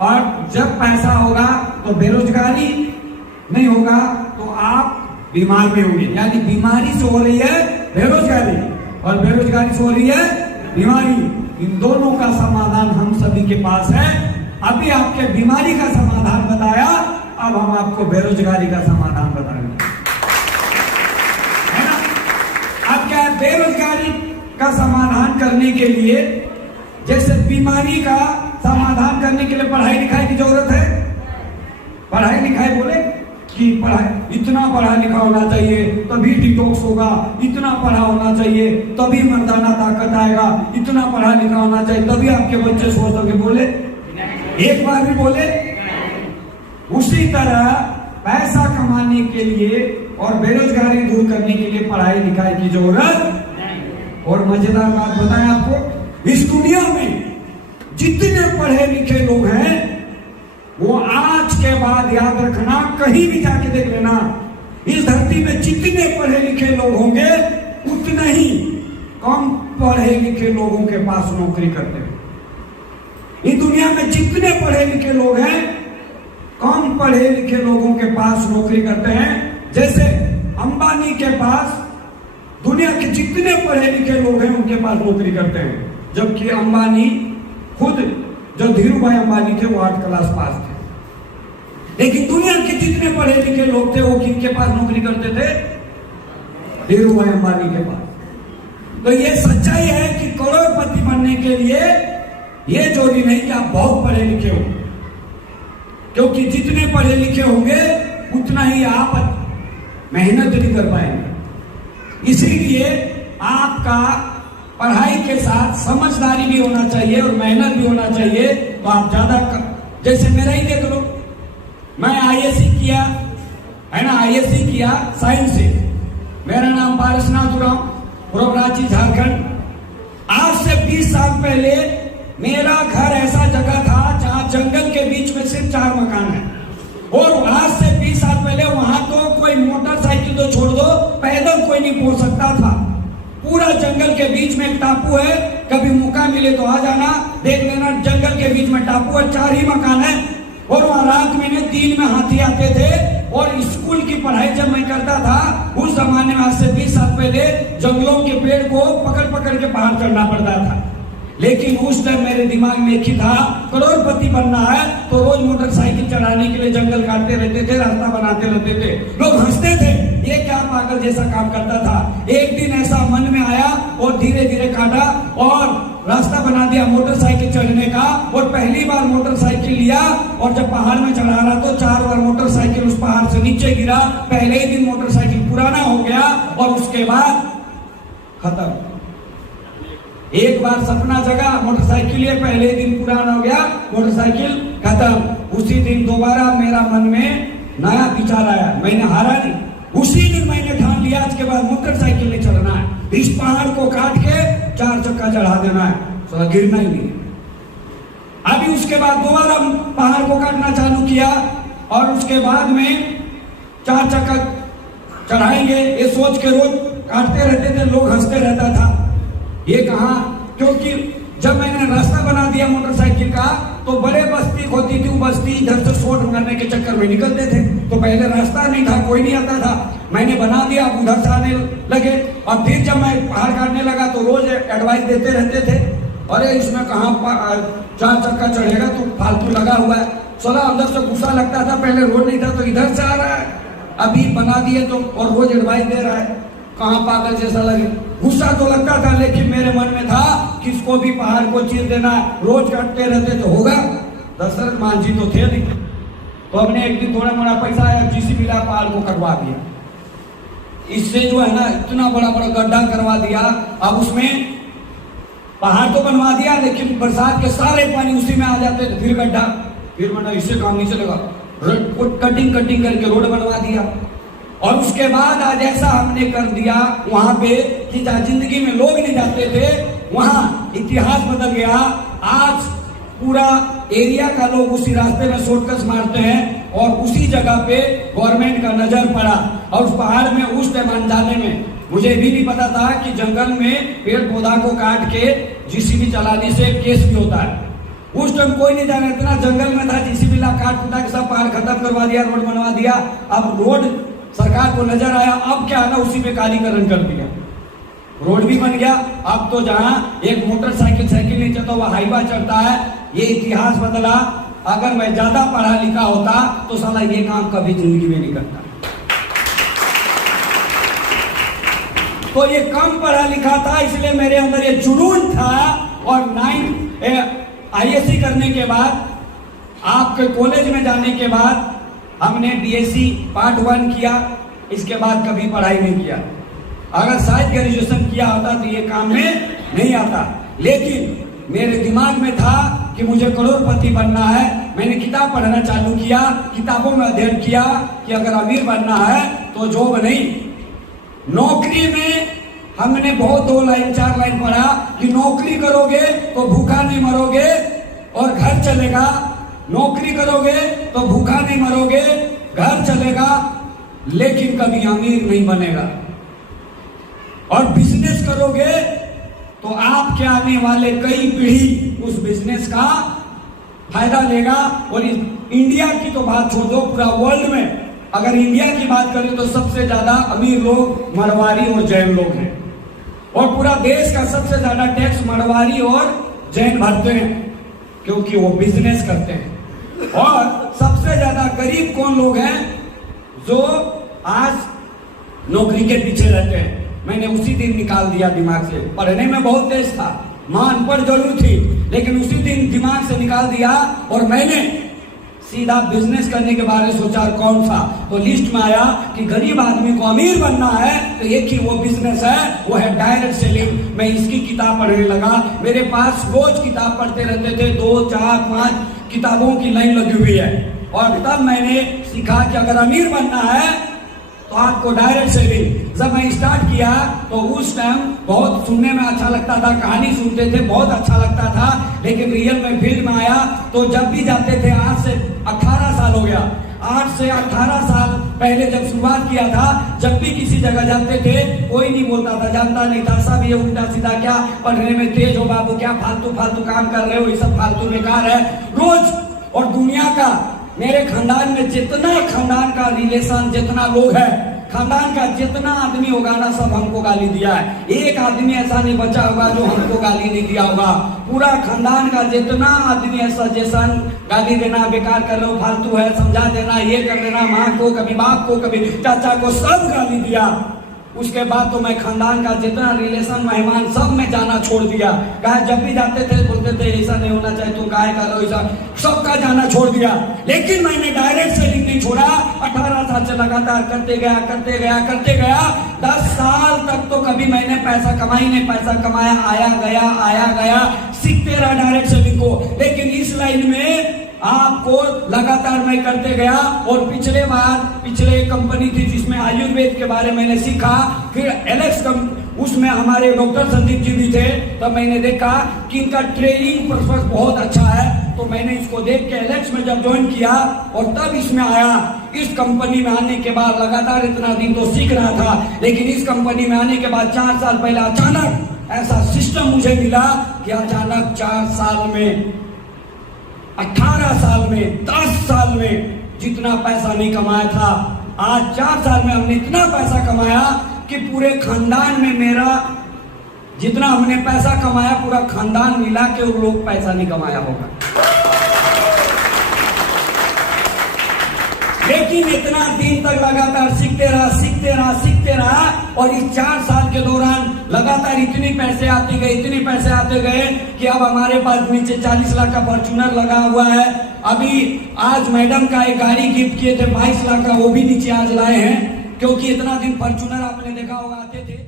और जब पैसा होगा तो बेरोजगारी नहीं होगा तो आप बीमार भी होंगे। यानी बीमारी से हो रही है बेरोजगारी और बेरोजगारी से हो रही है बीमारी। इन दोनों का समाधान हम सभी के पास है। अभी आपके बीमारी का समाधान बताया, अब हम आपको बेरोजगारी का समाधान बताएंगे, है ना। अब क्या है, बेरोजगारी का समाधान करने के लिए, जैसे बीमारी का समाधान करने के लिए पढ़ाई लिखाई की जरूरत है। पढ़ाई लिखाई बोले कि पढ़ाई, इतना पढ़ा लिखा होना चाहिए तभी डिटॉक्स होगा, इतना पढ़ा होना चाहिए तभी मर्दाना ताकत आएगा, इतना पढ़ा लिखा होना चाहिए तभी आपके बच्चे स्वस्थ होंगे। बोले एक बार भी बोले। उसी तरह पैसा कमाने के लिए और बेरोजगारी दूर करने के लिए पढ़ाई लिखाई की जरूरत। और मजेदार बात बताएं आपको, इस दुनिया में जितने पढ़े लिखे लोग हैं वो आज के बाद याद रखना, कहीं भी जाके देख लेना, इस धरती में जितने पढ़े लिखे लोग होंगे उतना ही कम पढ़े लिखे लोगों के पास नौकरी करते हैं। इस दुनिया में जितने पढ़े लिखे लोग हैं कम पढ़े लिखे लोगों के पास नौकरी करते हैं। जैसे अंबानी के पास दुनिया के जितने पढ़े लिखे लोग हैं उनके पास नौकरी करते हैं, जबकि अंबानी खुद, जो धीरू भाई अंबानी थे वो 8 क्लास पास थे। लेकिन दुनिया के जितने पढ़े लिखे लोग थे वो किनके पास नौकरी करते थे? धीरू भाई अंबानी के पास। तो ये सच्चाई है कि करोड़पति बनने के लिए ये जरूरी नहीं कि आप बहुत पढ़े लिखे हो, क्योंकि जितने पढ़े लिखे होंगे उतना ही आप मेहनत नहीं कर पाएंगे। इसीलिए आपका पढ़ाई के साथ समझदारी भी होना चाहिए और मेहनत भी होना चाहिए। तो आप ज्यादा जैसे मेरा ही देख लो, मैं आईएससी किया है ना, आईएससी किया साइंस से। मेरा नाम पारसनाथ उरांव, प्रोग्राची झारखंड। आज से 20 साल पहले मेरा घर ऐसा जगह था जहां जंगल के बीच में सिर्फ 4 मकान है, और आज से 20 साल पहले वहां तो कोई मोटरसाइकिल तो छोड़ दो, पैदल कोई नहीं पहुंच सकता था। पूरा जंगल के बीच में एक टापू है, कभी मौका मिले तो आ जाना, देख लेना। जंगल के बीच में टापू है, 4 ही मकान है, और वहां रात में दिन में हाथी आते थे। और स्कूल की पढ़ाई जब मैं करता था उस जमाने में, आज से 20 साल पहले, जंगलों के पेड़ को पकड़ पकड़ के पहाड़ चढ़ना पड़ता था। लेकिन उस टाइम मेरे दिमाग में एक ही था, करोड़पति बनना है तो रोज मोटरसाइकिल चढ़ाने के लिए जंगल काटते रहते थे, रास्ता बनाते रहते थे। लोग हंसते थे, ये क्या पागल जैसा काम करता था। एक दिन ऐसा मन में आया और धीरे धीरे काटा और रास्ता बना दिया मोटरसाइकिल चढ़ने का। और पहली बार मोटरसाइकिल लिया और जब पहाड़ में चढ़ा रहा तो 4 बार मोटरसाइकिल उस पहाड़ से नीचे गिरा। पहले ही दिन मोटरसाइकिल पुराना हो गया और उसके बाद खत्म। एक बार सपना जगा, मोटरसाइकिल ये पहले दिन पुराना हो गया, मोटरसाइकिल खत्म। उसी दिन दोबारा मेरा मन में नया विचार आया, मैंने हारा नहीं। उसी दिन मैंने ठान लिया, आज के बाद मोटरसाइकिल नहीं चढ़ना है, इस पहाड़ को काट के 4 चक्का चढ़ा देना है, तो गिरना ही नहीं। अभी उसके बाद दोबारा पहाड़ को काटना चालू किया और उसके बाद में 4 चक्का चढ़ाएंगे, ये सोच के रोज काटते रहते थे। लोग हंसते रहता था, ये कहा, क्योंकि जब मैंने रास्ता बना दिया मोटरसाइकिल का तो बड़े बस्ती होती थी, वो बस्ती इधर से शॉर्ट करने के चक्कर में निकलते थे। तो पहले रास्ता नहीं था, कोई नहीं आता था, मैंने बना दिया, अब उधर से आने लगे। और फिर जब मैं पहाड़ काटने लगा तो रोज एडवाइस देते रहते थे, अरे इसमें कहाँ 4 चक्का चढ़ेगा, तो फालतू लगा हुआ है। सोलह अंदर से गुस्सा लगता था, पहले रोड नहीं था तो इधर से आ रहा है, अभी बना दिए तो और रोज एडवाइस दे रहा है, कहाँ पागल जैसा लगे। गुस्सा तो लगता था, लेकिन मेरे मन में था किसको भी पहाड़ को चीर देना, रोज काटते रहते तो होगा। दशरथ मान जी तो थे नहीं, तो हमने एक दिन थोड़ा मोड़ा पैसा आया, जीसीबी ला पहाड़ को कटवा दिया। इससे जो है ना इतना बड़ा बड़ा गड्ढा करवा दिया। अब उसमें पहाड़ तो बनवा दिया, लेकिन बरसात के सारे पानी उसी में आ जाते थे। फिर गड्ढा, फिर मैंने इससे काम नहीं चलेगा, कटिंग करके रोड बनवा दिया। और उसके बाद आज ऐसा हमने कर दिया वहां पे कि जहां जिंदगी में लोग नहीं जाते थे वहां इतिहास बदल गया। आज पूरा एरिया का लोग उसी रास्ते में शॉर्टकट मारते हैं और उसी जगह पे गवर्नमेंट का नजर पड़ा। और उस पहाड़ में उस टाइम अनजाने में मुझे भी नहीं पता था कि जंगल में पेड़ पौधा को काट के जीसीबी चलाने से केस भी होता है। उस टाइम कोई नहीं जाना, इतना जंगल में था, जेसीबी ला काट कुटा के सब पहाड़ खत्म करवा दिया, रोड बनवा दिया। अब रोड सरकार को नजर आया, अब क्या है ना, उसी पे कालीकरण कर दिया, रोड भी बन गया। अब तो जहां एक मोटरसाइकिल साइकिल नहीं चलता वह हाईवा चढ़ता है। ये इतिहास बदला। अगर मैं ज्यादा पढ़ा लिखा होता तो साला ये काम कभी जिंदगी में नहीं करता। तो ये कम पढ़ा लिखा था, इसलिए मेरे अंदर ये जुनून था। और 9 आईएससी करने के बाद, आपके कॉलेज में जाने के बाद हमने बीएससी पार्ट 1 किया, इसके बाद कभी पढ़ाई नहीं किया। अगर शायद ग्रेजुएशन किया होता तो ये काम में नहीं आता। लेकिन मेरे दिमाग में था कि मुझे करोड़पति बनना है। मैंने किताब पढ़ना चालू किया, किताबों में अध्ययन किया कि अगर अमीर बनना है तो जॉब नहीं, नौकरी में हमने बहुत 2 लाइन 4 लाइन पढ़ा कि नौकरी करोगे तो भूखा नहीं मरोगे और घर चलेगा, नौकरी करोगे तो भूखा नहीं मरोगे, घर चलेगा, लेकिन कभी अमीर नहीं बनेगा। और बिजनेस करोगे तो आपके आने वाले कई पीढ़ी उस बिजनेस का फायदा लेगा। और इंडिया की तो बात छोड़ दो, पूरा वर्ल्ड में अगर इंडिया की बात करें तो सबसे ज्यादा अमीर लोग मरवाड़ी और जैन लोग हैं। और पूरा देश का सबसे ज्यादा टैक्स मरवाड़ी और जैन भरते हैं, क्योंकि वो बिजनेस करते हैं। और सबसे ज्यादा गरीब कौन लोग हैं? जो आज नौकरी के पीछे रहते हैं। मैंने उसी दिन निकाल दिया दिमाग से, पढ़ने में बहुत तेज था, मां अनपढ़ जरूर थी, लेकिन उसी दिन दिमाग से निकाल दिया और मैंने सीधा बिजनेस करने के बारे में सोचा। कौन सा? तो लिस्ट में आया कि गरीब आदमी को अमीर बनना है तो एक ही वो बिजनेस है, वो है डायरेक्ट सेलिंग। मैं इसकी किताब पढ़ने लगा। मेरे पास रोज किताब पढ़ते रहते थे, 2, 4, 5 किताबों की लाइन लगी हुई है। और तब मैंने सीखा कि अगर अमीर बनना है तो आपको डायरेक्ट सेलिंग। जब मैं स्टार्ट किया तो उस टाइम बहुत सुनने में अच्छा लगता था, कहानी सुनते थे, बहुत अच्छा लगता था, लेकिन रियल में फील्ड में आया तो जब भी जाते थे, आज से 18 साल हो गया, 8 से 18 साल पहले जब शुरुआत किया था, जब भी किसी जगह जाते थे कोई नहीं बोलता था, जानता नहीं था, सब ये उल्टा सीधा, क्या पढ़ने में तेज हो बाबू, क्या फालतू फालतू काम कर रहे हो, ये सब फालतू बेकार है रोज। और दुनिया का, मेरे खानदान में जितना खानदान का रिलेशन, जितना लोग है, खानदान का जितना आदमी होगा ना, सब हमको गाली दिया है। एक आदमी ऐसा नहीं बचा होगा जो हमको गाली नहीं दिया होगा। पूरा खानदान का जितना आदमी है, सजेशन, गाली देना, बेकार कर रहे हो, फालतू है, समझा देना, ये कर देना, माँ को, कभी बाप को, कभी चाचा को, सब गाली दिया। उसके बाद तो मैं खानदान का जितना रिलेशन, मेहमान, सब में जाना छोड़ दिया। कहा जब भी जाते थे बोलते थे ऐसा नहीं होना चाहिए, तुम काहे कर रहे हो, ऐसा सबका जाना छोड़ दिया। लेकिन मैंने डायरेक्ट सेलिंग नहीं छोड़ा। 18 साल से लगातार करते गया, करते गया, करते गया। 10 साल तक तो कभी मैंने पैसा कमाई नहीं, पैसा कमाया, आया गया, आया गया, सीखते रहा डायरेक्ट सेलिंग को। लेकिन इस लाइन में आपको लगातार मैं करते गया। और पिछले कंपनी थी जिसमें आयुर्वेद के बारे में मैंने सीखा। फिर एलेक्स उसमें हमारे डॉक्टर संदीप जी भी थे। तब मैंने देखा कि इनका ट्रेनिंग प्रोसेस बहुत अच्छा है, तो मैंने इसको देख के एलेक्स में जब ज्वाइन किया और तब इसमें आया। इस कंपनी में आने के बाद लगातार इतना दिन तो सीख रहा था, लेकिन इस कंपनी में आने के बाद 4 साल पहले अचानक ऐसा सिस्टम मुझे मिला कि अचानक 4 साल में, 18 साल में, 10 साल में जितना पैसा नहीं कमाया था, आज 4 साल में हमने इतना पैसा कमाया कि पूरे खानदान में मेरा जितना हमने पैसा कमाया, पूरा खानदान मिला के वो लोग पैसा नहीं कमाया होगा। लेकिन इतना दिन तक लगातार सीखते रहा। और इस 4 साल के दौरान लगातार इतने पैसे आते गए कि अब हमारे पास नीचे 40 लाख का फॉर्च्यूनर लगा हुआ है। अभी आज मैडम का एक गाड़ी गिफ्ट किए थे 22 लाख का, वो भी नीचे आज लाए हैं, क्योंकि इतना दिन फॉर्च्यूनर आपने देखा होगा आते थे।